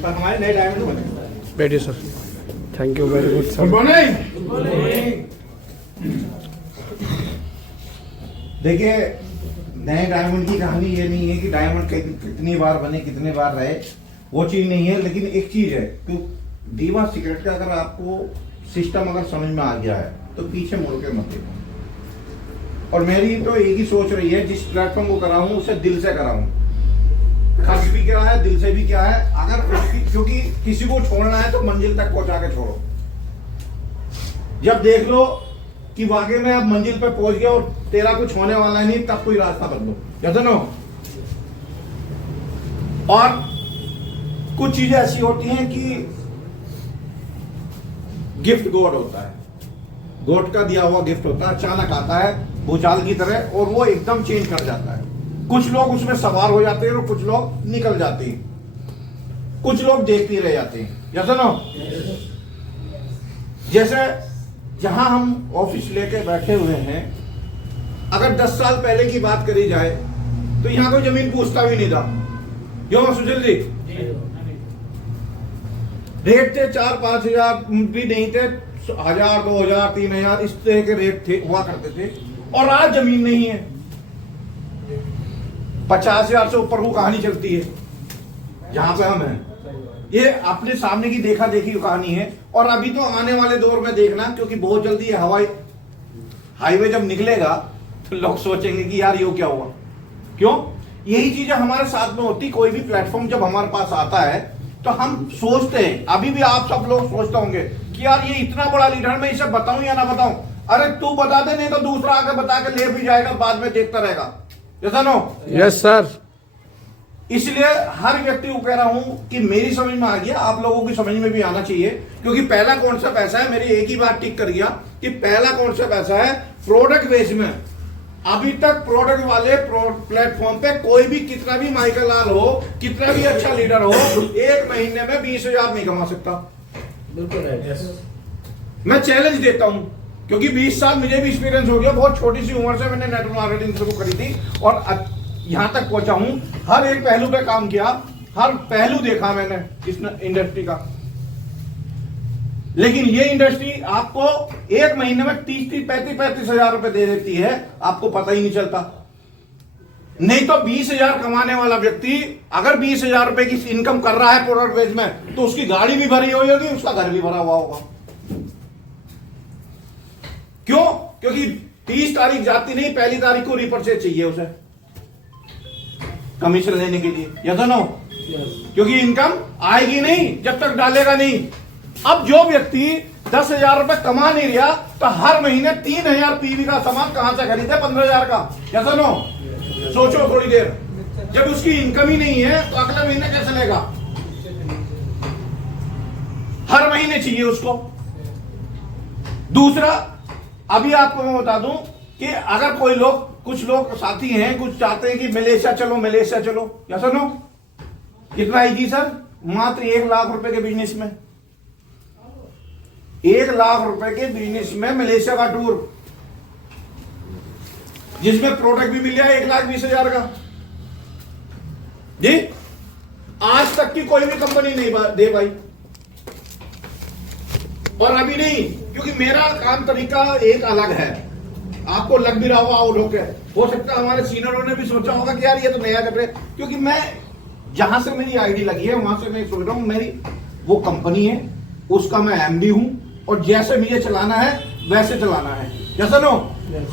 पर हमारे नए डायमंड बने। बैठिए sir. Thank you very good sir. देखिए, नए डायमंड की कहानी ये नहीं है कि डायमंड कितनी बार बने, कितने बार रहे, वो चीज नहीं है। लेकिन एक चीज है कि दीवा सीक्रेट का अगर आपको सिस्टम अगर समझ में आ गया है तो पीछे मुड़ के मत देखो। और मेरी तो एक ही सोच रही है, जिस प्लेटफॉर्म को कराऊं उसे दिल से कराऊं। खर्च भी क्या है, दिल से भी क्या है। अगर उसकी, क्योंकि किसी को छोड़ना है तो मंजिल तक पहुंचा के छोड़ो। जब देख लो कि वाकई में अब मंजिल पे पहुंच गया और तेरा कुछ होने वाला नहीं, तब कोई रास्ता बदलो। जैसे नो। और कुछ चीजें ऐसी होती हैं कि गिफ्ट गॉड होता है, गॉड का दिया हुआ गिफ्ट होता है। अचानक आता है भूचाल की तरह और वो एकदम चेंज कर जाता है। कुछ लोग उसमें सवार हो जाते हैं और कुछ लोग निकल जाते हैं, कुछ लोग देखते रह जाते हैं। जैसे नो, जैसे जहां हम ऑफिस लेके बैठे हुए हैं, अगर 10 साल पहले की बात करी जाए तो यहां कोई जमीन पूछता भी नहीं था। क्यों सुशील जी? रेट थे 4-5 हजार भी नहीं थे, 1000, 2000, 3000 इस तरह के रेट थे, हुआ करते थे। और आज जमीन नहीं है, 50,000 से ऊपर वो कहानी चलती है जहां पे हम हैं। ये अपने सामने की देखा देखी कहानी है। और अभी तो आने वाले दौर में देखना, क्योंकि बहुत जल्दी ये हवाई हाईवे जब निकलेगा तो लोग सोचेंगे कि यार ये क्या हुआ। क्यों? यही चीजें हमारे साथ में होती। कोई भी प्लेटफॉर्म जब हमारे पास आता है तो हम सोचते हैं, अभी भी आप सब लोग सोचते होंगे कि यार ये इतना बड़ा लीडर, मैं इसे बताऊं या ना बताऊं। अरे तू बता दे, नहीं तो दूसरा आके बता के ले भी जाएगा, बाद में देखता रहेगा। जैसा नो? Yes sir. इसलिए हर व्यक्ति को कह रहा हूं कि मेरी समझ में आ गया, आप लोगों की समझ में भी आना चाहिए। क्योंकि पहला कॉन्सेप्ट ऐसा है, मेरी एक ही बात टिक कर गया कि पहला कॉन्सेप्ट ऐसा है, प्रोडक्ट बेस में अभी तक प्रोडक्ट वाले प्लेटफॉर्म पे कोई भी, कितना भी माइकल लाल हो, कितना भी अच्छा लीडर हो, एक महीने में 20,000 नहीं कमा सकता। बिल्कुल है। मैं चैलेंज देता हूं, क्योंकि 20 साल मुझे भी एक्सपीरियंस हो गया। बहुत छोटी सी उम्र से मैंने नेटवर्क मार्केटिंग शुरू करी थी और यहां तक पहुंचा हूं। हर एक पहलू पे काम किया, हर पहलू देखा मैंने इस इंडस्ट्री का। लेकिन ये इंडस्ट्री आपको एक महीने में 30-35 हजार रुपए दे देती है, आपको पता ही नहीं चलता। नहीं तो 20,000 कमाने वाला व्यक्ति अगर 20,000 रुपए की इनकम कर रहा है प्रोडक्ट बेस में, तो उसकी गाड़ी भी भरी हुई होगी, उसका घर भी भरा हुआ होगा। क्यों? क्योंकि 30 तारीख जाती नहीं, पहली तारीख को रिपर्चेज चाहिए उसे कमीशन लेने के लिए। या तो नो? क्योंकि इनकम आएगी नहीं जब तक डालेगा नहीं। अब जो व्यक्ति 10,000 रुपए कमा नहीं रहा, तो हर महीने 3,000 पीवी का सामान कहां से खरीदे 15,000 का? जैसा नो? सोचो थोड़ी देर। जब उसकी इनकम ही नहीं है तो अगले महीने कैसे लेगा? हर महीने चाहिए उसको। दूसरा, अभी आपको मैं बता दूं कि अगर कोई लोग, कुछ लोग साथी हैं, कुछ चाहते हैं कि मलेशिया चलो, मलेशिया चलो। जैसा नो? कितना आएगी सर? मात्र 1 लाख रुपए के बिजनेस में, 1 लाख रुपए के बिजनेस में मलेशिया का टूर, जिसमें प्रोडक्ट भी मिल जाए 1,20,000 का। जी, आज तक की कोई भी कंपनी नहीं दे भाई। और अभी नहीं, क्योंकि मेरा काम तरीका एक अलग है। आपको लग भी रहा होगा, और लोग हो सकता है हमारे सीनियरों ने भी सोचा होगा कि यार ये तो नया कर रहे। क्योंकि मैं जहां से मेरी आईडी लगी है वहां से मैं सोच रहा हूं, मेरी वो कंपनी है, उसका मैं एमडी हूं, और जैसे मुझे चलाना है वैसे चलाना है। जैसा नो?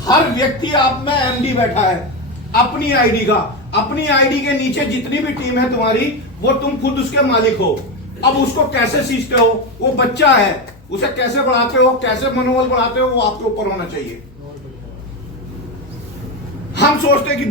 हर व्यक्ति आप में एमडी बैठा है अपनी आईडी का। अपनी आईडी के नीचे जितनी भी टीम है तुम्हारी, वो तुम खुद उसके मालिक हो। अब उसको कैसे सीखते हो? वो बच्चा है, उसे कैसे बढ़ाते हो, कैसे मनोबल बढ़ाते हो, वो आपके ऊपर होना चाहिए। हम सोचते हैं कि